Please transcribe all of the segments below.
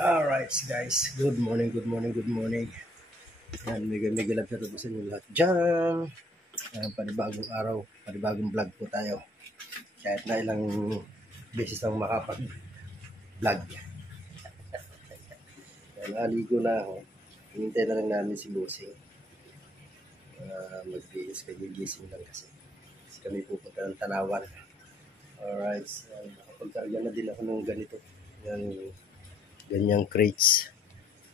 Alright guys, good morning, good morning, good morning. Yan, mega love sa sa inyo lahat dyan. Panibagong araw, panibagong vlog po tayo. Kahit na ilang beses ang makapag-vlog. Yan, aligo na ako. Hinintay na lang namin si Busing. Mag-bihis, kagigising lang kasi. Kasi kami pupunta ng Tanawan. Alright, nakapagkarga na din ako ng ganito. Yan, ganyang crates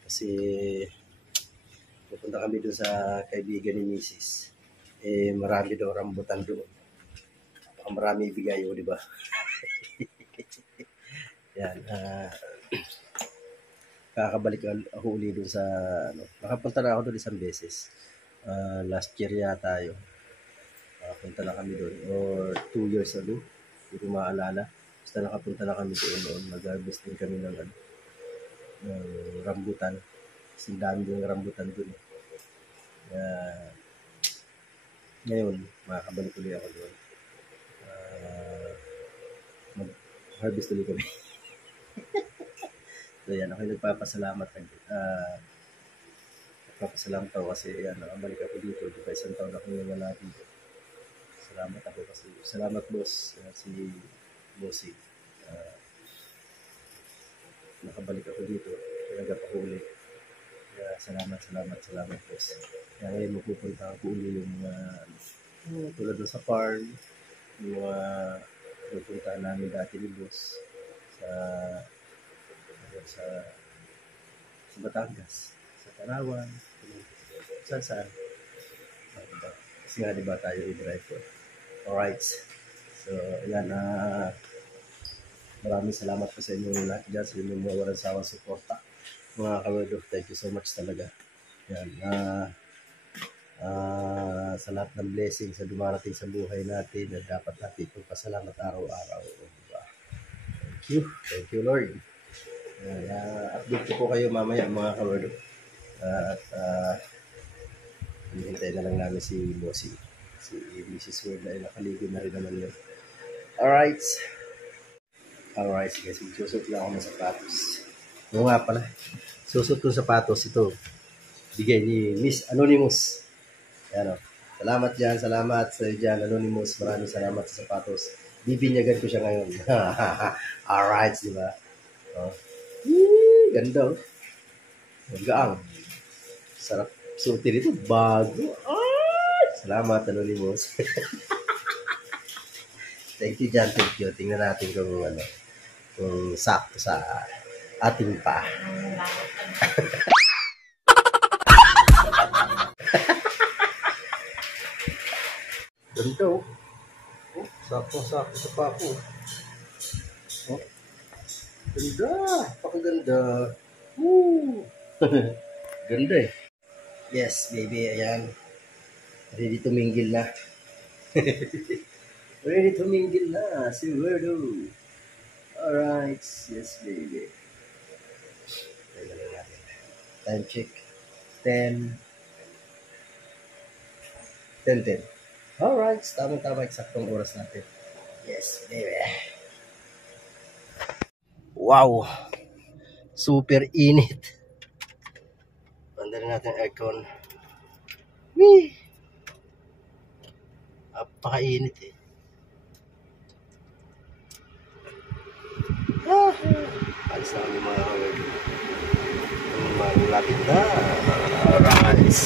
kasi pupunta kami doon sa kaibigan ni Mrs. Marami daw rambutan doon, baka marami ibigay o, di ba? Yan, kakabalik ako uli doon sa nakapunta na ako doon isang beses, last year yata yun. Punta na kami doon or 2 years ago, hindi ko maalala. Basta nakapunta na kami doon noon, mag-harvest din kami ng rambutan. Kasi dami yung rambutan dun. Ngayon, makakabalik ulit ako doon. Mag-harvest ulit kami. So yan, ako nagpapasalamat. Nagpapasalamat ako kasi yan, nakabalik ako dito. Diba isang taon ako yung wala dito. Salamat ako kasi. Salamat boss. Si Bossy. Nakabalik ako dito, nagap ako ulit. Kaya salamat boss. Kaya ngayon mapupunta ako ulit yung tulad sa farm, yung pupuntahan namin dati ni boss sa Batangas, sa Tanawan, saan. Kasi nga diba tayo i-drive ko. Alright, so yan maraming salamat po sa inyong lahat dyan, sa inyong mga walang sawang suporta. Mga ka-Word of, thank you so much talaga. Yan, sa lahat ng blessing sa dumarating sa buhay natin na dapat natin pagpasalamat araw-araw. Diba? Thank you Lord. Update ko po kayo mamaya mga ka-Word of. Hinihintay na lang namin si Bossy. Si Mrs. Word na nakaligo na rin naman yun. Alright, guys, susot lang ako ng sapatos. Oo nga pala, susot ko sapatos ito. Bigay ni Miss Anonymous. Yan o. Salamat dyan, salamat sa dyan, Anonymous. Maraming salamat sa sapatos. Bibinyagan ko siya ngayon. Alright, di ba? Ganda o. Magaang. Sarap suotin ito. Bago. Salamat, Anonymous. Thank you dyan, thank you. Tingnan natin kung sakto sa ating pa. Ganda oh. Sakto sa pa po. Ganda. Pakaganda. Ganda eh. Yes, baby. Ayan. Ready to mingle na. Ready to mingle na. Si Werdo. Alright. Yes, baby. Time check. 10. Alright. Tama-tama. Eksaktong oras natin. Yes, baby. Wow. Super init. Pandarin natin aircon. Wee! Napakainit eh. Alis na kami mga kawag. Malapit na. Alright.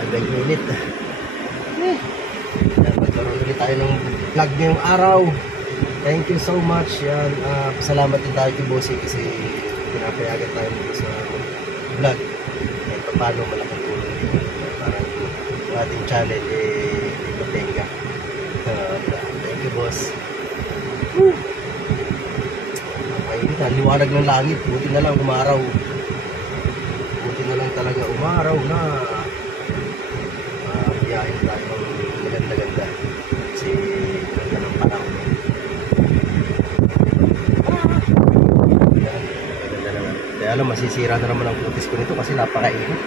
Agad init. Magkaroon ulit tayo ng vlog ngayong araw. Thank you so much. Yan. Pasalamat din tayo kay Bossy kasi pinapayagan tayo dito sa vlog. Kahit paano malaking tulong dito. Parang yung ating channel ipatenga. Thank you boss. Liwanag ng langit, buti na lang umaraw. Buti na lang talaga umaraw na biyahin tayo ng maganda-ganda kasi ganda ng panahon. Maganda naman. Kaya alam, masisira na naman ang kutis ko nito kasi napakainit.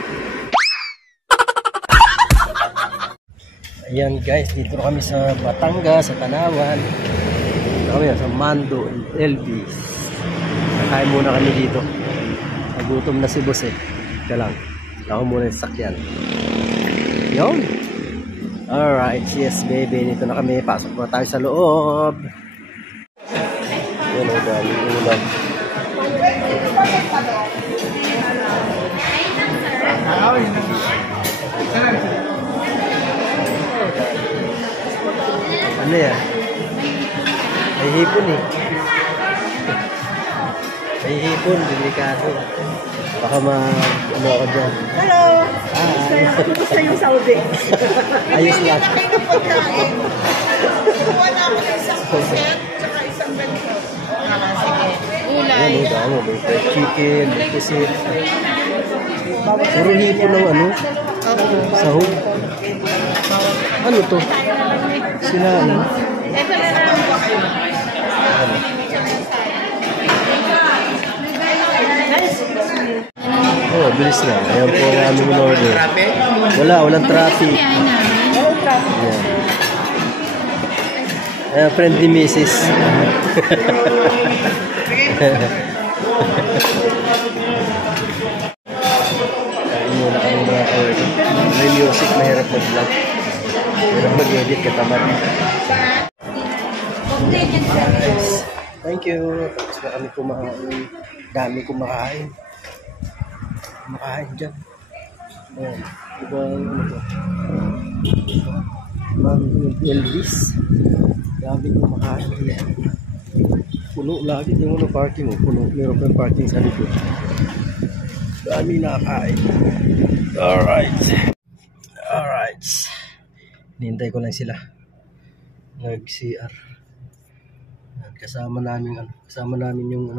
Ayan guys, dito kami sa Batangas, sa Tanawan. Dito kami sa Mando, Elvis. Kain muna kami dito. Gutom na si boss eh. Ika lang. Ako muna yung sakyan. Yun. Alright. Yes baby. Dito na kami. Pasok na tayo sa loob. Yun o. Daming ulam. Ano yan? May hipon eh. May hipon, delikado. Baka ano ako dyan. Hello! Kumusta yung Saudi? Ayos lang. Kumuha na ako ng isang puset, tsaka isang ganito. Gulay. Ano dami, may fried chicken, may pusit. Puro hipon ng ano? Sahog. Ano to? Sinain. Ito na lang. Oh, bilis na. Ayan po ang aming order. Walang traffic. Ayan. Ayan, friendly Mrs. Kain muna kami mga order. May music, mahirap mag-vlog. Mahirap mag-edit, katamad. Thank you. Tapos na kami kumain. Dami kumakain. Kumakain dyan. Ayan. Diba ano to? Elvis. Dami kumakain. Ayan. Puno lagi. Di mo na parking. Puno. Meron pa yung parking sa likod. Dami nakakain. Alright. Alright. Nihintay ko lang sila. Nag-CR. Kasama namin yung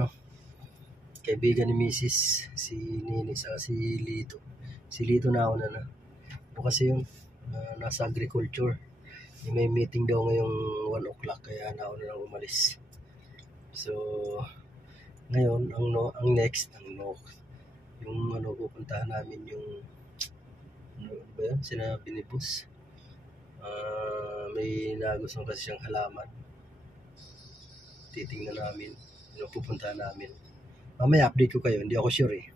kaibigan ni Mrs. si Nini sa si Lito. Si Lito na una na. O kasi yung nasa agriculture. May meeting daw ngayong 1 o'clock kaya nauna lang umalis. So ngayon ang next yung pupuntahan namin yung ano ba yun? Sinabi ni Boss. May nagustuhan kasi siyang halaman. Titingnan namin, pupuntahan namin. Mamaya update ko kayo, hindi ako sure eh.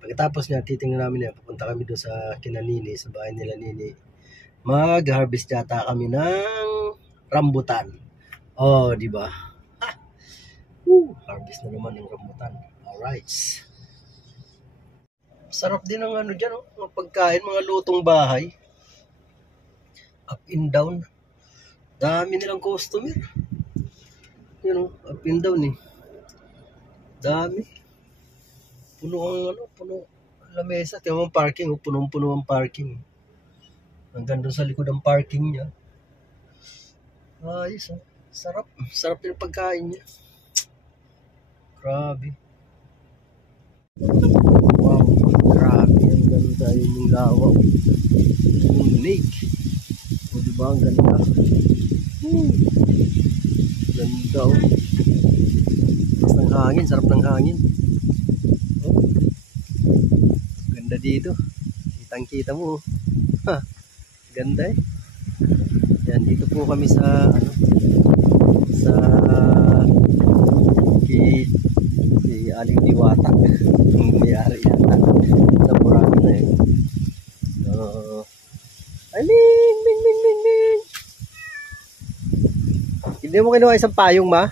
Pagkatapos niya, titingnan namin yan, pupunta kami doon sa kina Nini, sa bahay nila Nini. Mag-harvest yata kami ng rambutan. Oh, di ba? Harvest na naman ng rambutan. Alright. Sarap din ng dyan, mga pagkain, mga lutong bahay. Up and down. Dami nilang customer. Up and down eh. Dami. Puno ang lamesa. Tingnan mo ang parking, punong-puno ang parking. Hanggang doon sa likod ang parking niya. Ayos oh. Sarap. Sarap din ang pagkain niya. Grabe. Wow, grabe. Ang ganda yung lawa. Yung lake. O diba ang ganda? Ganda oh. Tapos ng hangin, sarap ng hangin. Oh. Ganda dito. Kitang-kita mo. Ha. Ganda eh. Yan, dito po kami sa sa si Aling Diwata. May-ari yata. Sa Boracay na yun. So, ay, Ming! Hindi mo kinuha isang payong, ma?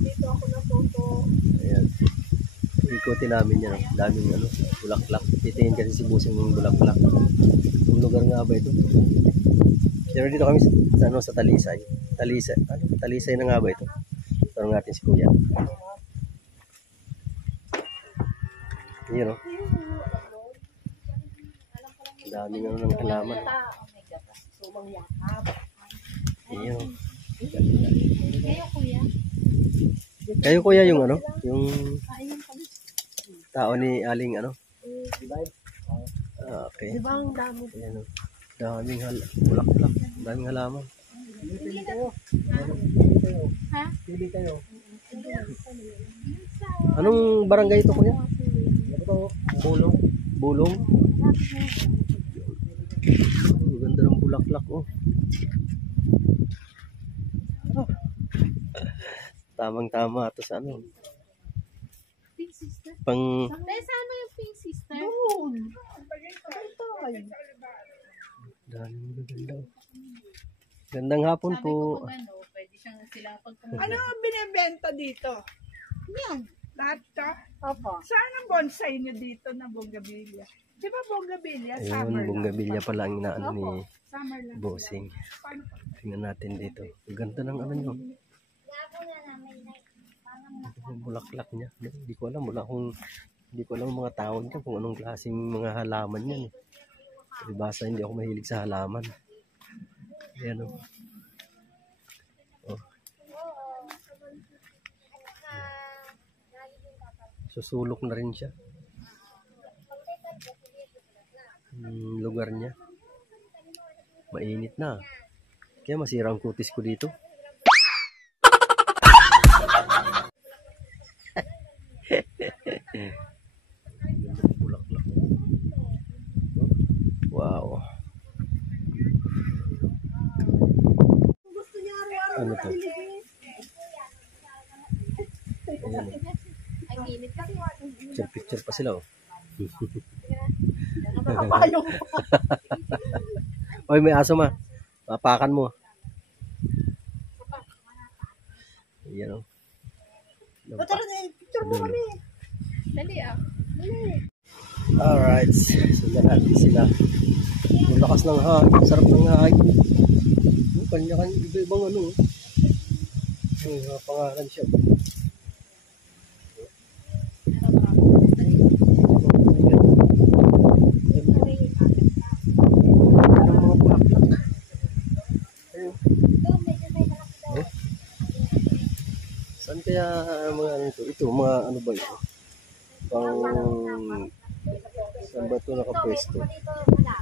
Dito ako na photo. Ayan. Ikutin namin yan. Daming bulaklak. Titingin kasi si Busing ng bulaklak. Ang lugar nga ba ito? Pero dito kami sa Talisay. Talisay na nga ba ito? Tanong natin si Kuya. Yun o. Daming ng halaman. Yun o. Kayo kuya yung yung tao ni Aling okay. Diba ang dami? Ayan o. Daming bulaklak. Daming halaman. Pili kayo. Ha? Pili kayo. Anong barangay ito kuya? Bulong. Ganda ng bulaklak oh. Tamang-tama ito sa sister. pang Dahil saan mo yung pink sister? Doon. Tagaytay. ganda. Gandang hapon Sabi ko po. kung ano, pwede siyang sila pag Ano ang binibenta dito? Yan. Lahat to? Opo. Saan ang bonsai niyo dito na bonggabilya? Di ba bonggabilya? Ayun, Summer lang. bonggabilya pala ang inaano ni Summer lang. Bossing. Paano pa? Tingnan natin dito. Ang ganda ng ano nyo. Yung bulaklak niya. Hindi ko alam. Hindi ko alam ang mga tawag niya kung anong klaseng mga halaman yan. Basta hindi ako mahilig sa halaman. Ayan o. Oh. Susulok na rin siya. Lugar niya. Mainit na. Kaya masira ang kutis ko dito. Bulaklak. Wow. Ano to? Ayan. Ang init kasi. Picture pa sila oh. Nakapayong ko. Oy, may aso ma. Mapakan mo. Ayan oh. Picture mo kami. Dali ah. Alright. Sundan natin sila. Ang lakas ng hangin. Sarap ng hangin. Kanya-kanya. Iba-ibang ano. May mga pangalan siya. Saan kaya mga ano ito? Ito, mga ano ba ito? Pang... Saan ba ito nakapwesto?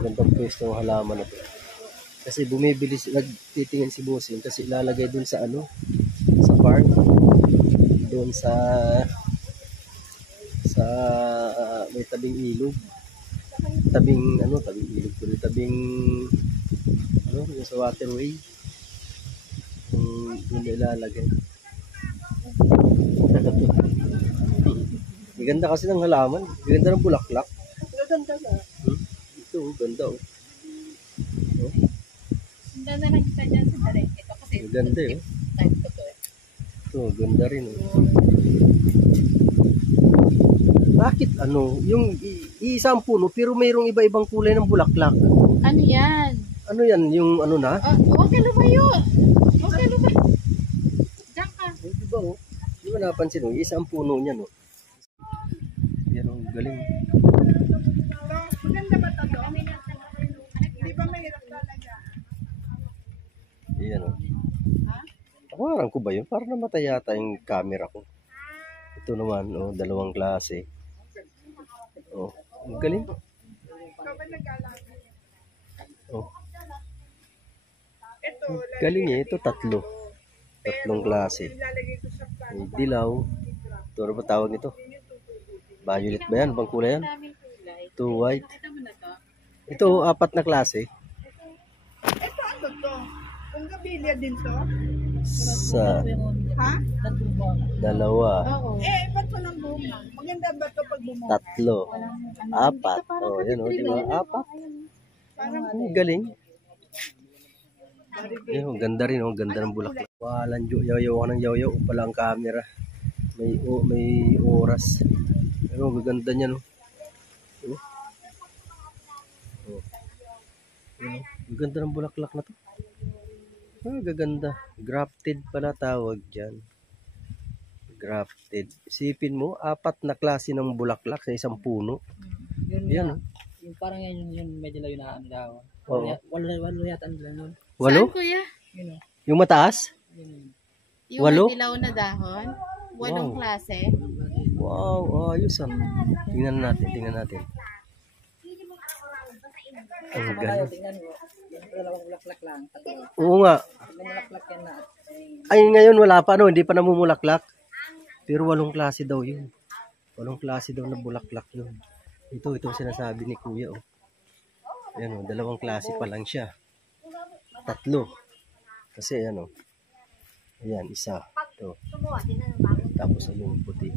Gandang pwesto ng halaman na ito. Kasi bumibili, nagtitingin si Bossing kasi ilalagay dun sa ano? Sa farm. Doon sa may tabing ilog. Tabing ilog tuloy. Tabing ano, yung sa waterway. Doon ilalagay. Ganda kasi ng halaman. Ganda ng bulaklak. Ganda na. Ito, ganda oh. Ang ganda na kita dyan sa direct. Ito kasi. Ganda eh. Type ko to eh. Ito, ganda rin oh. Bakit ano, yung iisang puno pero mayroong iba-ibang kulay ng bulaklak. Ano yan? Ano yan, yung ano na? Huwag ka lumayo. Huwag ka lumayo. Diyan ka. Di ba oh? Di ba napansin oh, isang puno niya no. Yan oh, galing. Maganda ba ito? Di ba mahirap talaga? Yan oh. Tawaran ko ba yun? Parang namatay yata yung camera ko. Ito naman oh, dalawang klase. Oh, ang galing. Ikaw ba nag-alaga? Oh, Ito, galing eh. Ito tatlo. Tatlong klase. lalagay ko sa plan. May dilaw. Ito ano ba tawag nito? Violet ba yan? Bang kulay yan? Daming kulay. Ito white. Nakita mo na to? Ito apat na klase. Ito ano to? Bonggabilya din to? Sa Ha? dalawa, Oo. Ba't walang bunga? Maganda ba to pag bumunga? tatlo, apat. Oh, yan oh, di ba? Apat. Parang Ang galing. Yan, ang ganda rin, ang ganda ng bulaklak. Walang yaw-yaw ka ng yaw-yaw pala ang camera. May oras. Ano, gaganda niya no. Oh. Oh. Yan, ang ganda ng bulaklak na to. Gaganda. Grafted pala tawag dyan. Grafted. Isipin mo, apat na klase ng bulaklak sa isang puno. Yun, Yan oh. yung parang yun medyo layo na ang daw. Oo. Walo yata ang daw nun. Walo? Saan kuya? Yun o. Yung mataas? Yun. Yung Walo? may dilaw na dahon? Walong Wow. klase? Wow, ayos ah. Tingnan natin. Ang Tayo, ganda. tingnan mo. Yung dalawang bulaklak lang. Tatlo. Oo nga. Tatlong bulaklak yan na. Ay, ngayon wala pa no, hindi pa namumulaklak. Pero 8 klase daw yun. 8 klase daw na bulaklak yun. Ito sinasabi ni Kuya oh. Ayan oh, 2 klase pa lang siya. 3. Kasi ano. Ayan, isa. Ito. Tapos yung puti.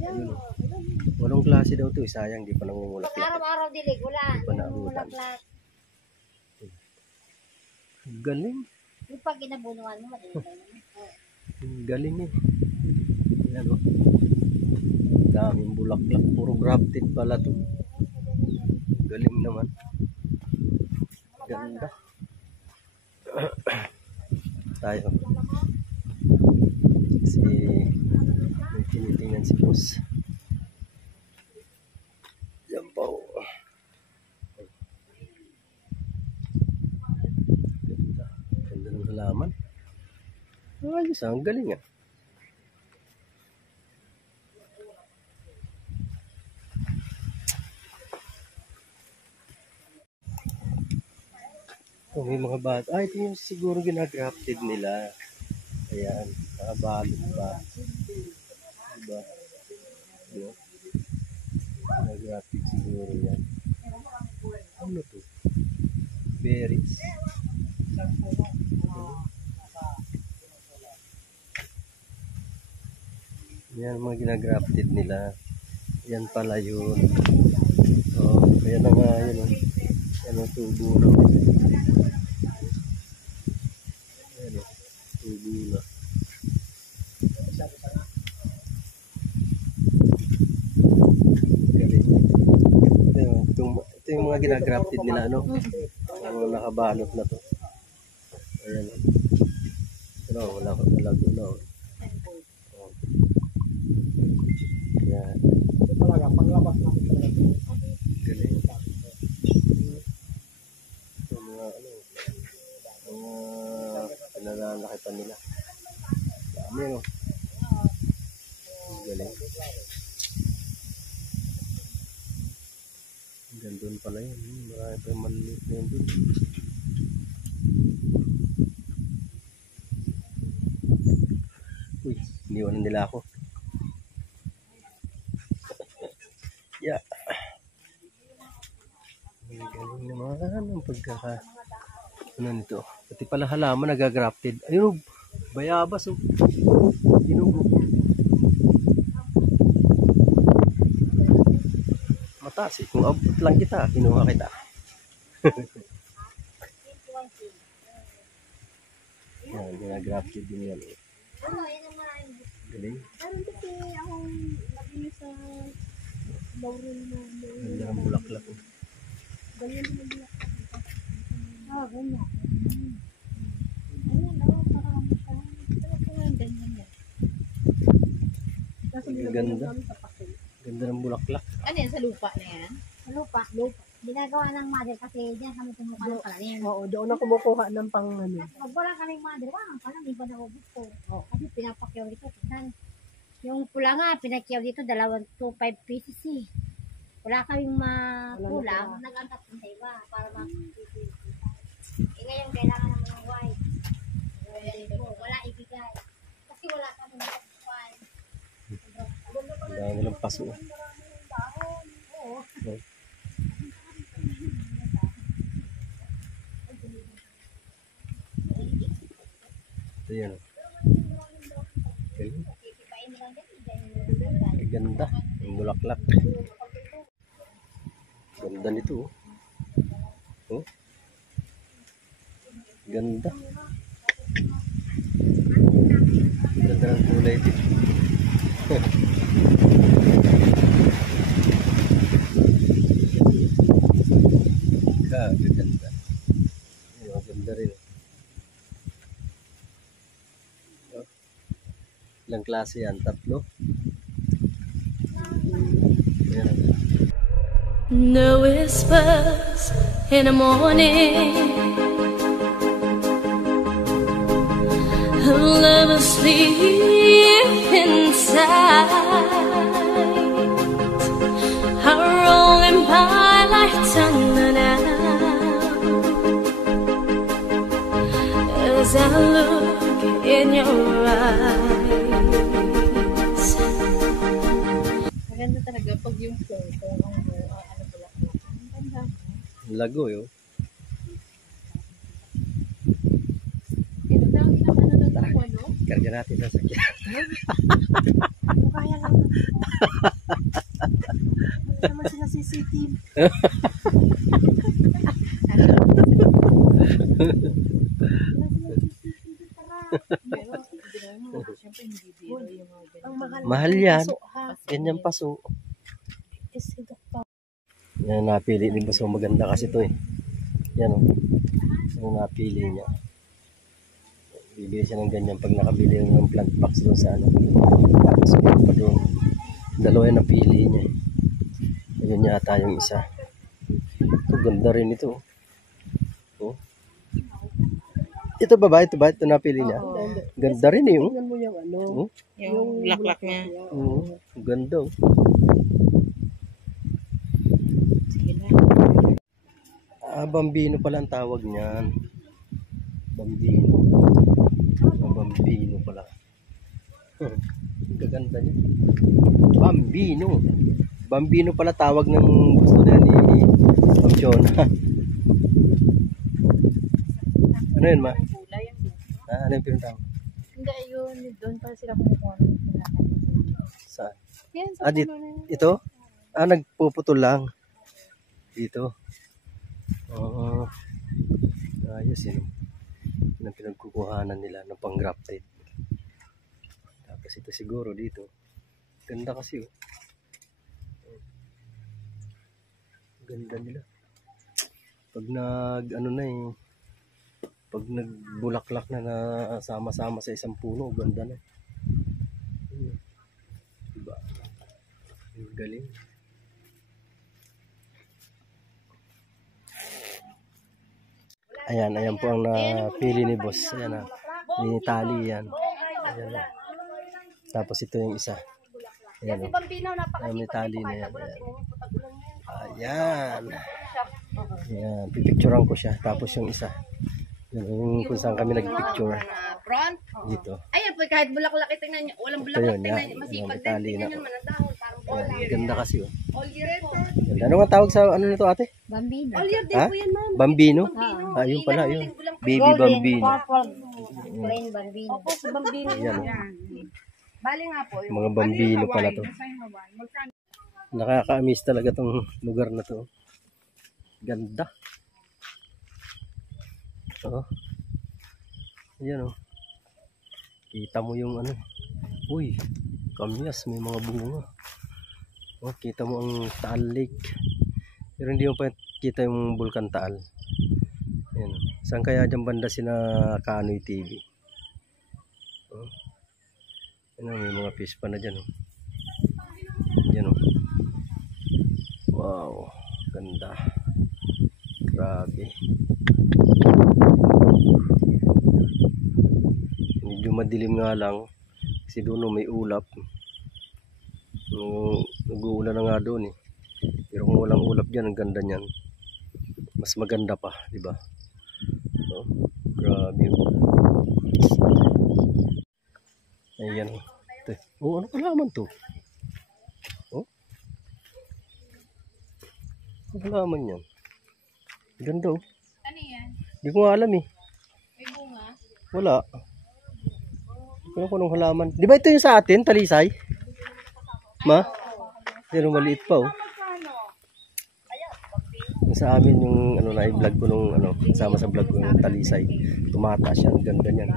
Ayun. Walong klase daw to, sayang di pa nangungulaklak. Araw-araw dilig, wala. Di pa naabutan. Bulaklak. Galing. Yung pag ginabunuan mo, madali. Galing eh. Ayan o. Daming bulaklak. Puro grafted pala to. Galing naman. Ganda. Tayo. Kasi may tinitingnan si boss. Yan pa o. Ganda. Ganda ng halaman. Ayos, ang galing ah. Oh, may mga bata. Ah, ito yung siguro ginagrafted nila. Ayan, nakabalot pa. Diba? Diba? Ginagrafted siguro yan. Ano to? Berries. Yan mga ginagrafted nila. Yan pala yun. Oh, ayan na nga yun. Oh. Yan ang tubo na. Ayan o. Tubo na. Galing. Ito yung mga ginagrafted nila, ano? Ang nakabalot na to. Ayan o. Ano, wala ko talaga, ano. Oh. Ayan. Galing. Ito mga, ano, mga pinalalaki pa nila. Dami, no? Galing. Gandun pala yun. Marami pa yung maliliit na yun dun. Uy, iniwanan nila ako. Yeah. Ang galing naman ang pagkaka... Ano nito? Pati pala halaman nagagrafted. Ayun, bayabas oh. Ginugo. Mataas eh. Kung abot lang kita, kinuha kita. Yan, ginagrafted din yan eh. Ano, yan ang maraming. Galing. Meron kasi akong nabili sa laurel na. Ganda ng bulaklak oh. Ganyan din ang bulaklak. Ah, ganyan. Ganyan, oh, parang siya. Talagang ganyan yan. Ganda. Ganda ng bulaklak. Ano yan, sa lupa na yan? Sa lupa. Lupa. Ginagawa ng mother kasi diyan kami kumukuha ng palalim. Oo, doon na kumukuha ng pang ano. Pag wala kaming mother, wala kang palalim, ba naubos ko? Kasi pinapakyaw dito. Tignan. Yung pula nga, pinakyaw dito, 2.5 pieces eh. Wala kaming makulang, nag-angkat ng iba para makikita. Eh ngayon, kailangan naman ng white. Wala ibigay. Kasi wala kami mag-white. Ang dami ng paso. Oh. Ito yan. Galing. Ang ganda. Ang bulaklak. Ganda nito. Oh. Ganda. Ganda ng kulay dito. Ganda. Ganda rin. Oh. Ilang klase yan? 3? Ayan. No whispers in the morning. I'll never sleep inside. I'm rolling by like thunder now as I look in your eyes. Maganda talaga pag yung photo ng ano pala. Ang ganda. Lago yun. Ito na ang ano. Karga natin sa sakyan. Kaya lang. naman sila CCTV. Siyempre hindi biro yung mga ganito. Ang mahal. Mahal yan. Paso, ha? Ganyan paso. Kasi doktor. Yan, napili ni Boss. Maganda kasi to eh. Yan o. Yan napili niya. Bibili siya ng ganyan pag nakabili ng plant box doon sa ano. Tapos pa doon. Dalawa yung napili niya eh. Ayun yata yung isa. Ito, ganda rin ito. Oh. Ito ba ba? Ito ba? Ito napili niya. Ganda rin eh. Oh. Tingnan mo yung ano. Oh. Yung laklak niya. Oh. Ganda oh. Sige na. Bambino pala ang tawag niyan. Bambino. Bambino pala. Gaganda niya. Bambino. Bambino pala tawag ng gusto na ni Ma'am Jonah. Ano yun, ma? Kulay yung lupa. Ano yung pinatawag? Hindi, yun. Doon pa sila kumukuha ng pinaka. Saan? Yan, sa Dit, puno na yun. ito? Nagpuputol lang. Dito. Oo. Ayos yun. Yun ang pinagkukuhanan nila ng pang-grafted. Tapos ito siguro dito. Ganda kasi oh. Ganda nila. Pag pag nagbulaklak na sama-sama sa isang puno, ganda na. Diba? Ang galing. Ayan po ang napili ni Boss. Ayan na. May tali yan. Ayan na. Tapos ito yung isa. Ayan o. Ayan, may tali na yan. Ayan. Ayan. Pipicturean ko siya. Tapos yung isa. Yung kung saan kami nagpicture. Front. Dito. Ayan po, kahit bulaklak tingnan nyo. Walang Ito bulaklak yun. tingnan Yan. nyo. Masipag May tali din. na. Tingnan nyo man ang dahon. Parang all Ayan. year. Ganda kasi oh. All year po. Ganda. Ano nga tawag sa ano nito ate? Bambino. All year din Ha? po yan, ma'am. Bambino? Ah. Yun pala yun. Baby Golden, Bambino. purple, plain bambino. Opo, sa bambino. Ayan oh. Bali nga po. Yung Mga bambino pala to. Nakaka-amaze talaga tong lugar na to. Ganda. Oh. Ayan oh. Kita mo yung ano. Uy, kamyas, may mga bunga. Oh, kita mo ang Taal Lake. Pero hindi mo pa kita yung Bulkan Taal. Ayan oh. Saan kaya dyan banda sina Kanoy TV? Oh. Ayan oh, may mga fish pa na dyan oh. Ayan oh. Wow, ganda. Grabe. Medyo madilim nga lang kasi doon may ulap. Nag-uulan na nga doon eh. Pero kung walang ulap dyan, ang ganda niyan. Mas maganda pa, di ba? So, grabe. Ayan. Oh, ano kalaman to? Oh? Ano kalaman yan? Ganda oh. ano yan? Hindi ko nga alam eh. May bunga. Wala. Ano ko nung halaman? Di ba ito yung sa atin, talisay? Ma? Yan, maliit pa oh. Yung sa amin yung ano na i-vlog ko nung ano, sama sa vlog ko yung talisay. Tumata siya, ang ganda niyan.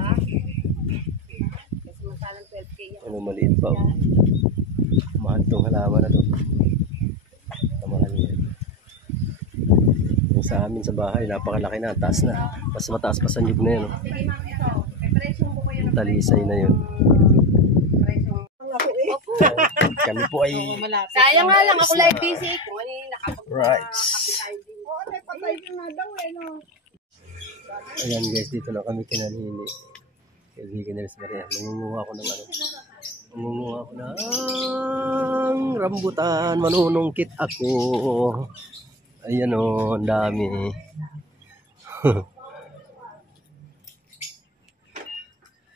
Ano maliit pa oh. Mahal tong halaman na to. Mahal yan. Yung sa amin sa bahay, napakalaki na, taas na. Mas mataas pa sa nyug na yan oh. Yung talisay na yun. Kami po ay Sayang nga lang, ako live busy. Kung ano yung right. Ayan guys, dito na kami kinanhili. Kaibigan nila sa Maria. Nangunguha ako ng ano. Nangunguha ako ng rambutan. Manunungkit ako. Ayan o, ang dami.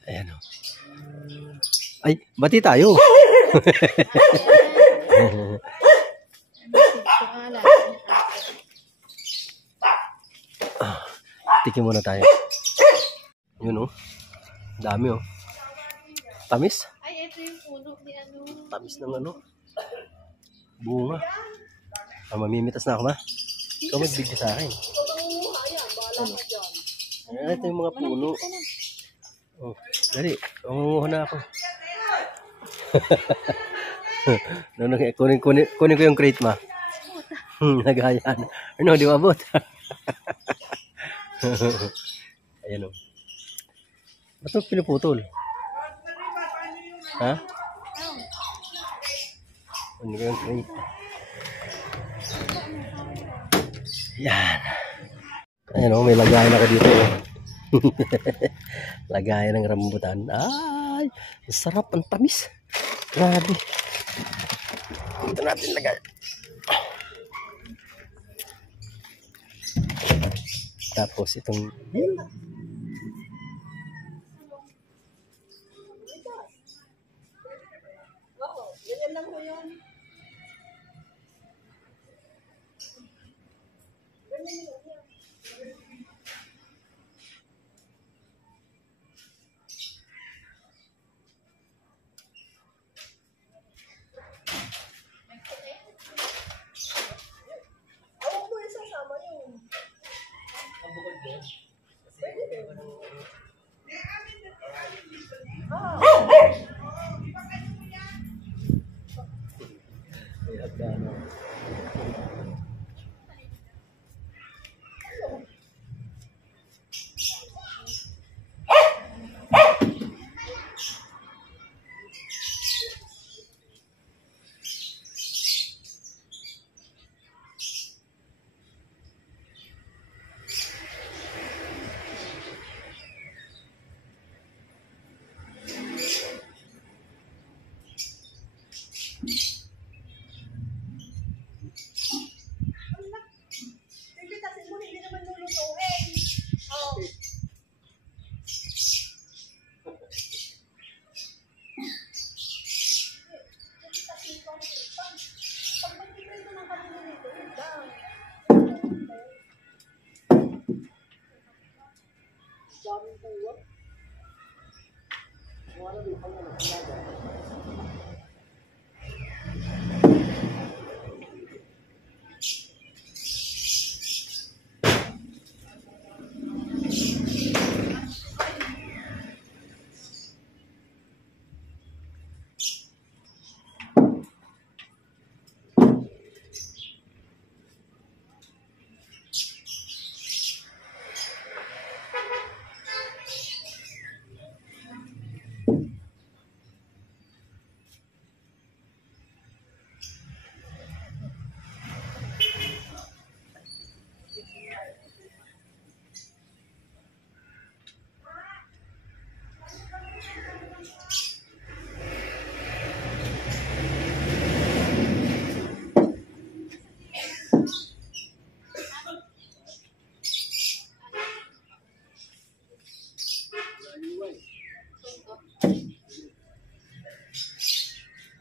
Ayan o. Ay, bati tayo. Tikim muna tayo. Yun o. Dami o. Tamis? Ay, ito yung puno ni ano. Tamis ng ano. Bunga. Mamimitas na ako, ma. Ikaw magbigay sa akin. Ayan, ito yung mga puno. Oh, dali. Mangunguha na ako. Kunin ko yung crate, ma. Nagayan. Ano, di mabot. Ayan o. Ba't ito pinuputol? Ha? Kunin ko yung crate. Yan. Ayan o, may lagayan ako dito. Lagayan ng rambutan. Ay, sarap, ang tamis. Grabe. Ito natin lagay. Tapos itong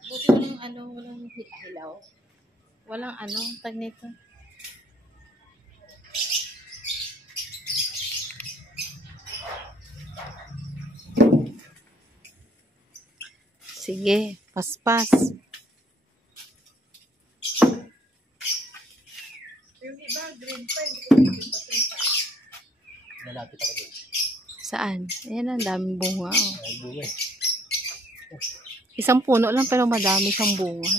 Buti walang ano, walang hilaw. Walang ano, tag nito. Sige, paspas. Yung iba, green pa. malapit ako doon. Saan? Ayan, ang daming bunga. Oh. Ay, bunga eh. Isang puno lang pero madami siyang bunga.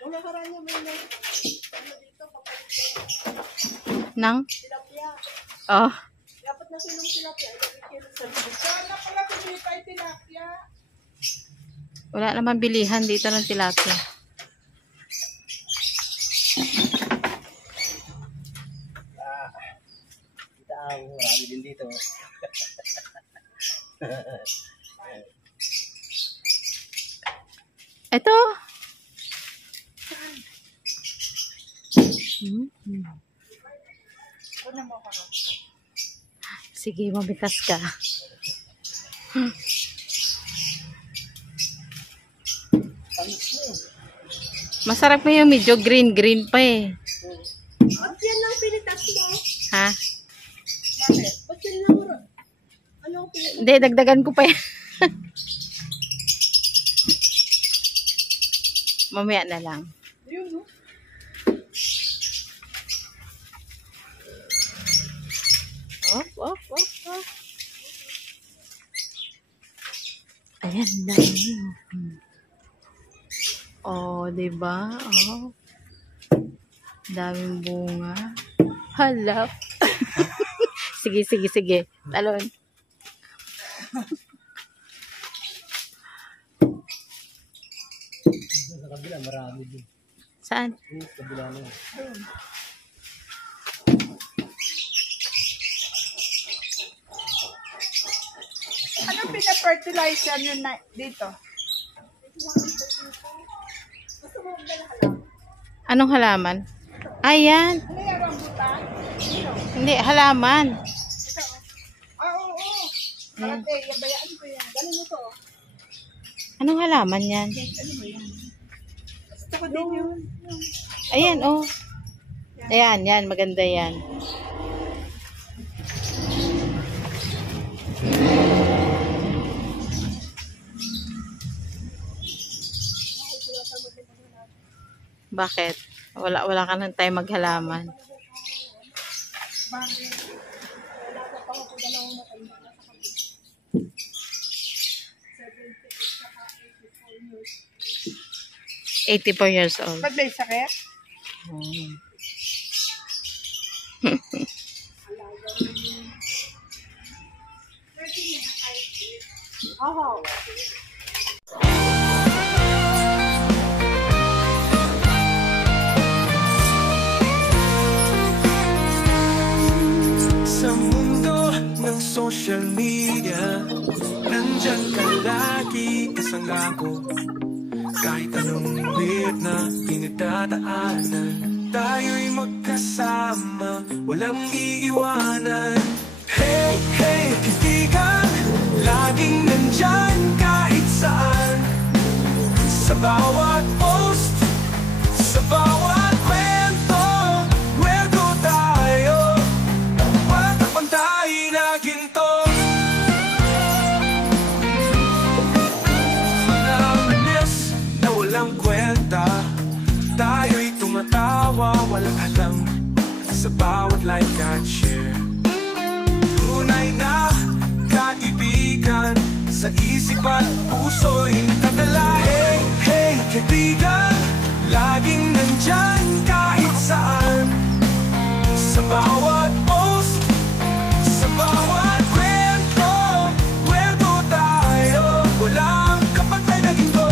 Nung nakaraan niya may dito, Nang? tilapia. Oh, Dapat na sinong tilapia. Sana pala kumita yung tilapia. wala naman bilihan dito ng tilapia. Kita ang marami din dito. Ito. Sige, mamitas ka. Masarap na yung medyo green pa eh. At yan lang pinitas mo. Ha? Bakit? Ba't yan lang? Ano ang pinitas? Hindi, dagdagan ko pa yan. Mamaya na lang. Yun, no? Off. Ayan na yun. Oh, diba? Oh. Daming bunga. Hala. Sige. Talon. Sa kabila, marami din. Saan? Sa kabila na. Anong pina-fertilizer nyo na dito? Anong halaman? Ayan. Ano yung rambutan? Hindi, halaman. Oo. Parate, yabayaan ko yan. Galing mo to. Anong halaman yan? Gusto ko din yun. Ayan, oh. Ayan, maganda yan. Bakit? Wala ka nang time maghalaman. Bakit? 84 years old. Ba't may sakit? Oh. Oo. Sa mundo ng social media, nandyan ka lagi kasama ko. Kahit anong weird na pinagdadaanan, tayo'y magkasama, walang iiwanan. Hey, kaibigan, laging nandyan kahit saan. Sa bawat post, sa bawat kwento, kwento tayo, pantay na ginto. Mga manis na walang kwenta, tayo'y tumatawa, walang alam. Sa bawat like at share, tunay na kaibigan, sa isip at puso'y nakadala. Hey, kaibigan, laging nandyan kahit saan. Sa bawat post, sa bawat kwento, kwento tayo, walang kapatay na ginto.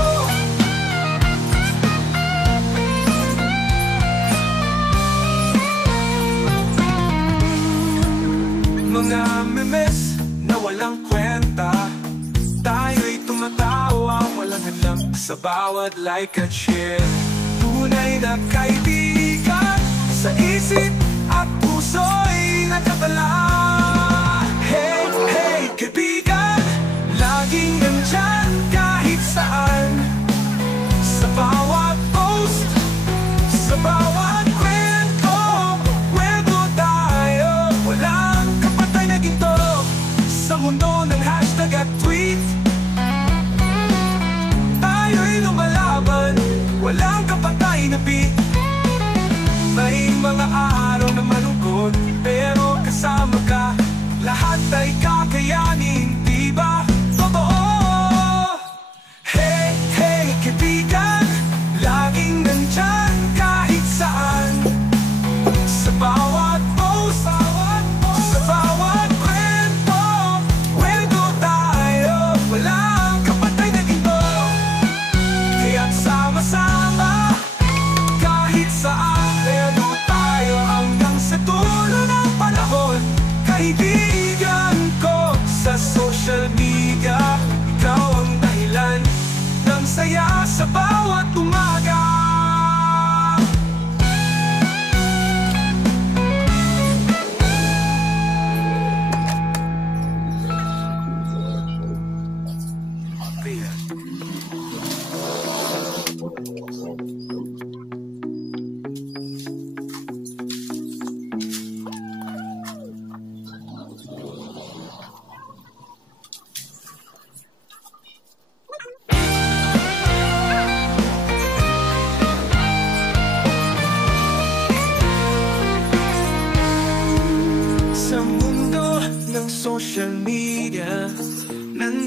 Mga memes na walang kwenta, tayo'y tumatawa, walang alam. Sa bawat like at share, tunay na kaibigan, sa isip at puso'y nakatala. Hey, kaibigan, laging nandyan kahit saan. Sa bawat post, sa bawat kwento, kwento tayo, walang kapatay na ginto. Sa mundo ng hashtag at tweet, tayo'y lumalaban, walang kapatay na beat. May mga araw na malungkot, pero kasama ka, lahat ay kakayanin, di ba? Totoo! Hey, kaibigan, laging nandyan kahit saan. Sa bawat post, sa bawat kwento, kwento tayo, walang kapatay na ginto. Kaya't sama-sama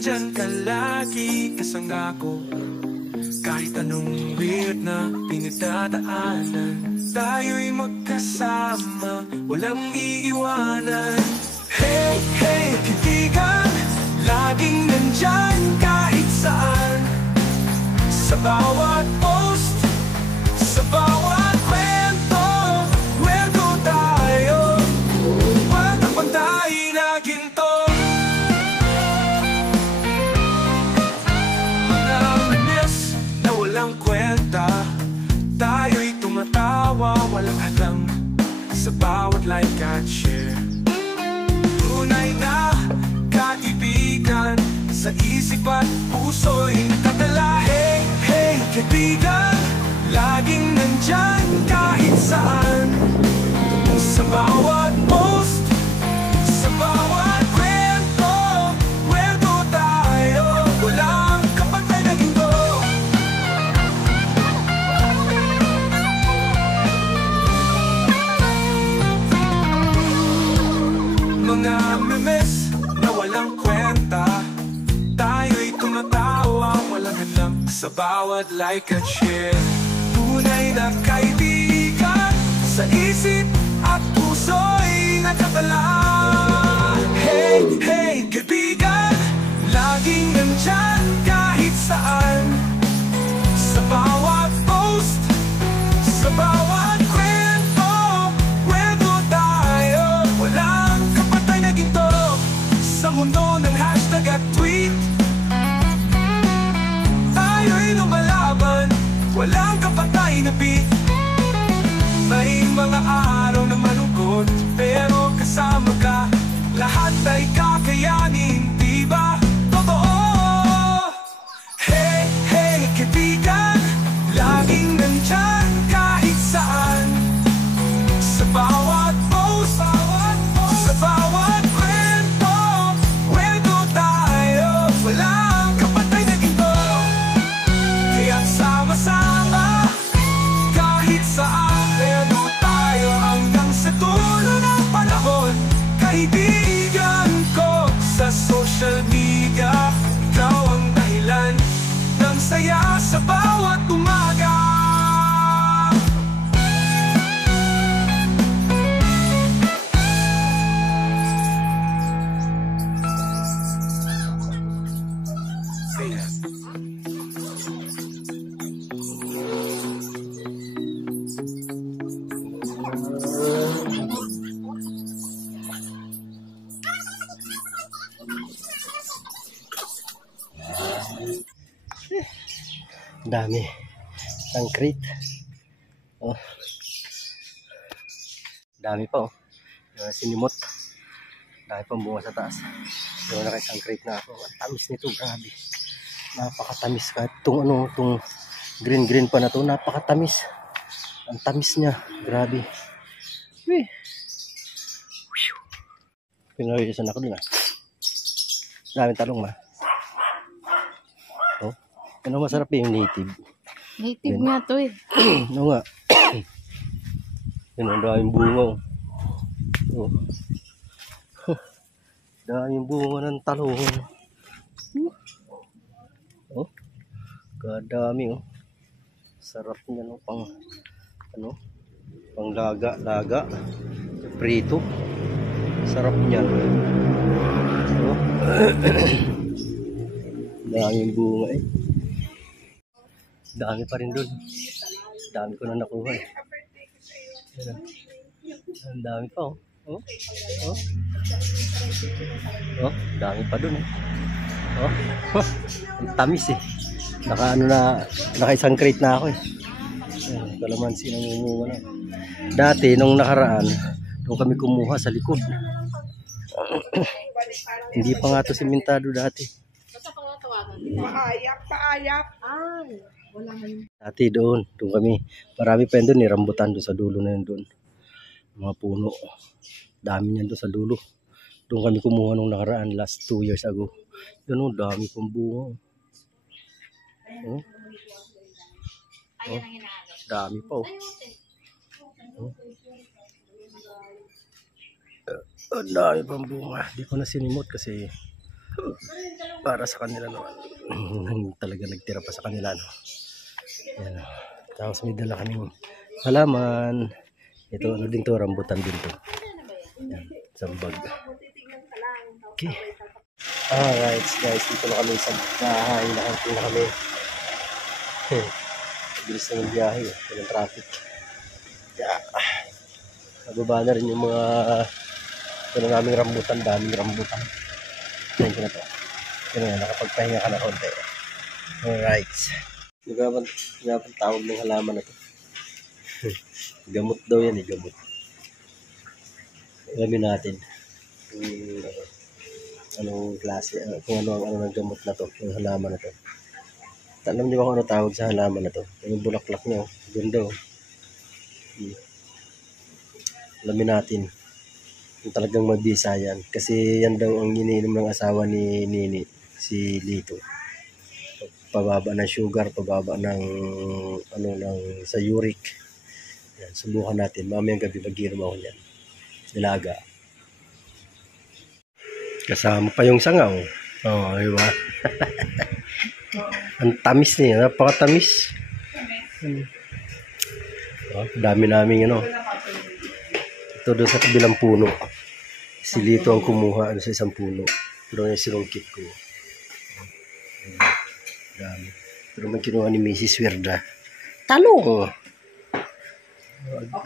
nandyan ka lagi kasama ko. Kahit anong weird na pinagdadaanan, tayo'y magkasama, walang iiwanan. Hey, hey, kaibigan, laging nandyan kahit saan. Sa bawat post, sa bawat kwento, kwento tayo, walang pantay na ginto. Mga manis na walang kwenta, tayo'y tumatawa, walang hadlang sa bawat like at share. Tunay na kaibigan, sa isip at puso'y nakatala. Hey, hey, kaibigan, laging nandyan kahit saan. Sa bawat post, sa bawat kwento, kwento tayo, walang kapantay na ginto. Mga memes na walang kwenta, tayo'y tumatawa, walang hadlang sa bawat like at share. Tunay na kaibigan, sa isip at puso'y nakatala. Hey, hey, kaibigan, laging nandyan kahit saan. Sa bawat post, sa bawat kwento, kwento tayo, walang kapatay na ginto. Sa mundo ng hashtag at tweet, tayo'y lumalaban, walang kapatay na beat. May mga araw na malungkot, pero kasama ka, lahat ay kakayanin, di ba? Totoo! Hey, hey, kaibigan, laging nandyan kahit saan. Sa bawat post, sa bawat kwento, kwento tayo, walang kapatay na ginto. Kaya't sama-sama, kahit saan, pero tayo hanggang sa dulo ng panahon. Kaibigan ko sa social media, ikaw ang dahilan ng saya sa bawat umaga. Dami ang crate. Oh. Dami pa oh. Sinimot. Dami pang bunga sa taas. Yung nakita ang crate na ako. Ang tamis nito, grabe. Napakatamis ka. Itong green pa na to, napakatamis. Ang tamis niya, grabe. Pinalisan ako dun ah. Daming talong ma. Oh. Ano masarap yung native? Native nga to eh. Ano nga? Yun ang daming bunga. Oh. Daming bunga ng talong. Oh. Kadami oh. Sarap niya no pang pang laga. Prito. Sarap niya. Oh. Daming bunga eh. Dami pa rin dun. Dami ko na nakuha eh. Ang dami pa oh. Oh. Oh. Oh, dami pa dun eh. Oh. Ang tamis eh. Naka isang crate na ako eh. Kalamansi nang umuha na. Dati nung nakaraan, doon kami kumuha sa likod. Hindi pa nga to simentado dati. Paayap. Dati doon kami. Marami pa yun doon, rambutan doon sa dulo na yun doon. Mga puno. Dami niyan doon sa dulo. Doon kami kumuha nung nakaraan last 2 years ago. Yun o, dami pong bunga. Oh. Oh. Dami pa oh. Oh. Dami pang bunga. Di ko na sinimot kasi Para sa kanila naman. Talaga nagtira pa sa kanila, no? Yan. Tapos may dala kaming halaman. Ito, ano din to, rambutan din to. Yan, sambag. Okay. Alright guys, dito na kami sa bahay. Nakating na kami. Bilis na ng biyahe. Walang traffic. Yeah. Nababa na rin yung mga ito na naming rambutan. Daming rambutan. Thank you na to. Yun na, nakapagpahinga ka na konti. Alright. Nagapang tawag ng halaman na to. Gamot daw yan eh, gamot. Alamin natin kung anong klase, kung ano ng gamot na to, yung halaman na to. Alam niyo ba kung ano tawag sa halaman na to? Yung bulaklak niya, ganda oh. Alamin natin kung talagang mabisa yan. Kasi yan daw ang iniinom ng asawa ni Nini, si Lito. Pababa ng sugar, pababa ng sa uric. Yan, subukan natin. Mamayang gabi mag-inom ako niyan. Nilaga. Kasama pa yung sangaw. Oh, di ba? Ang tamis niya, napakatamis. Oh, dami naming ito doon sa kabilang puno. Si Lito ang kumuha sa isang puno. Pero yung sinungkit ko. Dami. Pero may kinuha ni Mrs. Werda. Talong!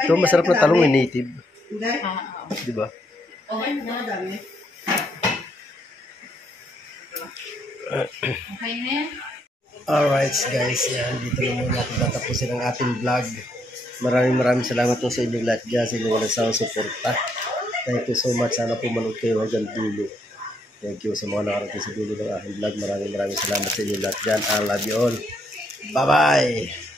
Ito masarap na talong yung native. Di ba? Okay na. Alright guys, yan. Dito na muna natin tatapusin ang ating vlog. Maraming salamat po sa inyong lahat dyan, sa inyong walang sawang suporta. Thank you so much. Sana po manood kayo hanggang dulo. Thank you sa mga nakarating sa dulo ng aking vlog. Maraming salamat sa inyong lahat dyan. I love you all. Bye-bye!